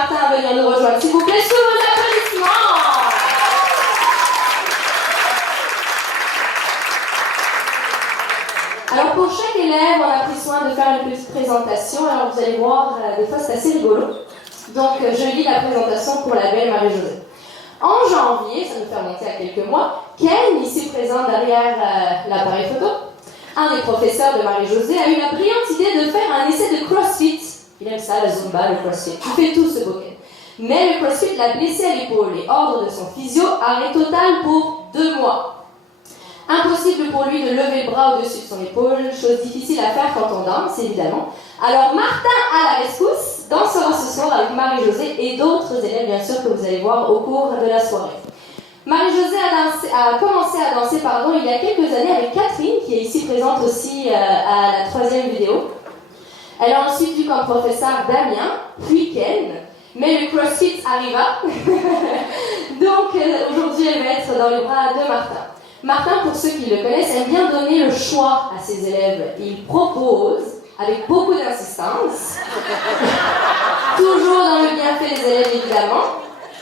Martin à venir nous rejoindre. S'il vous plaît, sous vos applaudissements. Alors pour chaque élève, on a pris soin de faire une petite présentation. Alors vous allez voir, des fois c'est assez rigolo. Donc je lis la présentation pour la belle Marie-Josée. En janvier, ça nous fait remonter à quelques mois, Ken, ici présent derrière l'appareil photo, un des professeurs de Marie-Josée, a eu la brillante idée de faire un essai de CrossFit. Il aime ça, la Zumba, le CrossFit. Il fait tout ce beau Ken. Mais le CrossFit l'a blessé à l'épaule et ordre de son physio, arrêt total pour 2 mois. Impossible pour lui de lever le bras au-dessus de son épaule, chose difficile à faire quand on danse, évidemment. Alors Martin à la rescousse dansera ce soir avec Marie-Josée et d'autres élèves, bien sûr, que vous allez voir au cours de la soirée. Marie-Josée a commencé à danser il y a quelques années avec Catherine, qui est ici présente aussi à la 3e vidéo. Elle a ensuite eu comme professeur Damien, puis Ken, mais le CrossFit arriva. Donc aujourd'hui, elle va être dans les bras de Martin. Martin, pour ceux qui le connaissent, aime bien donner le choix à ses élèves. Il propose, avec beaucoup d'insistance, toujours dans le bienfait des élèves évidemment,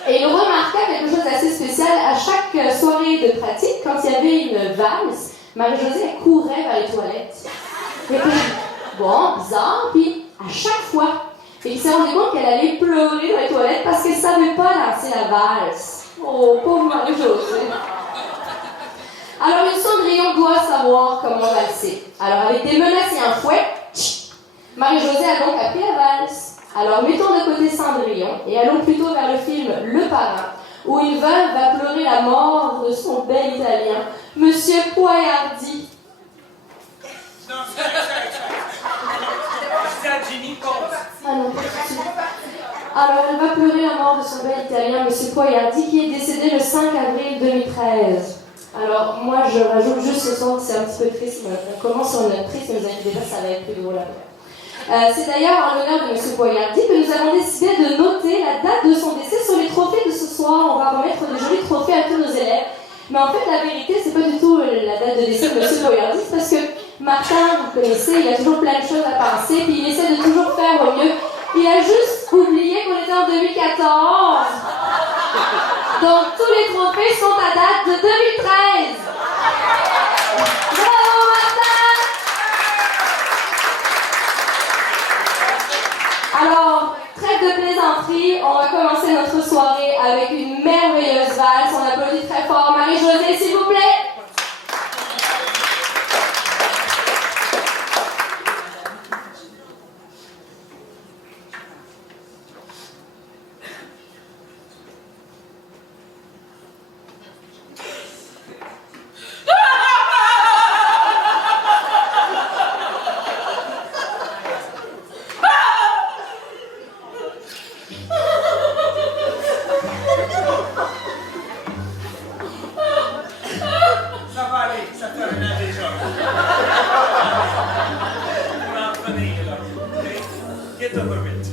et il remarqua quelque chose d'assez spécial à chaque soirée de pratique, quand il y avait une valse, Marie-Josée courait vers les toilettes. Et puis, bon, bizarre, puis à chaque fois, et il s'est rendu compte qu'elle allait pleurer dans les toilettes parce qu'elle ne savait pas danser la valse. Oh, pauvre Marie-Josée. Alors une Cendrillon doit savoir comment valser. Alors avec des menaces et un fouet, Marie-Josée a donc appris la valse. Alors mettons de côté Cendrillon et allons plutôt vers le film Le Parrain, où une veuve va pleurer la mort de son bel Italien, Monsieur Poiardi. Non, c'est Jimmy Pons. Ah non, pas tout de suite. Alors elle va pleurer la mort de son bel Italien, Monsieur Poiardi, qui est décédé le 5 avril 2013. Alors, moi, je rajoute juste ce soir, c'est un petit peu triste, mais on commence sur une note triste, mais ne vous inquiétez pas, ça va être plus drôle après. C'est d'ailleurs en l'honneur de M. Poiardi que nous avons décidé de noter la date de son décès sur les trophées de ce soir. On va remettre de jolis trophées à tous nos élèves. Mais en fait, la vérité, c'est pas du tout la date de décès de M. Poiardi, c'est parce que Martin, vous connaissez, il a toujours plein de choses à penser, puis il essaie de toujours faire au mieux. Il a juste oublié qu'on était en 2014. Donc, tous les trophées sont à date de 2013. Bravo, Martin! Alors, trêve de plaisanterie, on va commencer notre soirée avec une merveilleuse valse. On applaudit très fort Marie-Josée, s'il vous plaît. Get over it.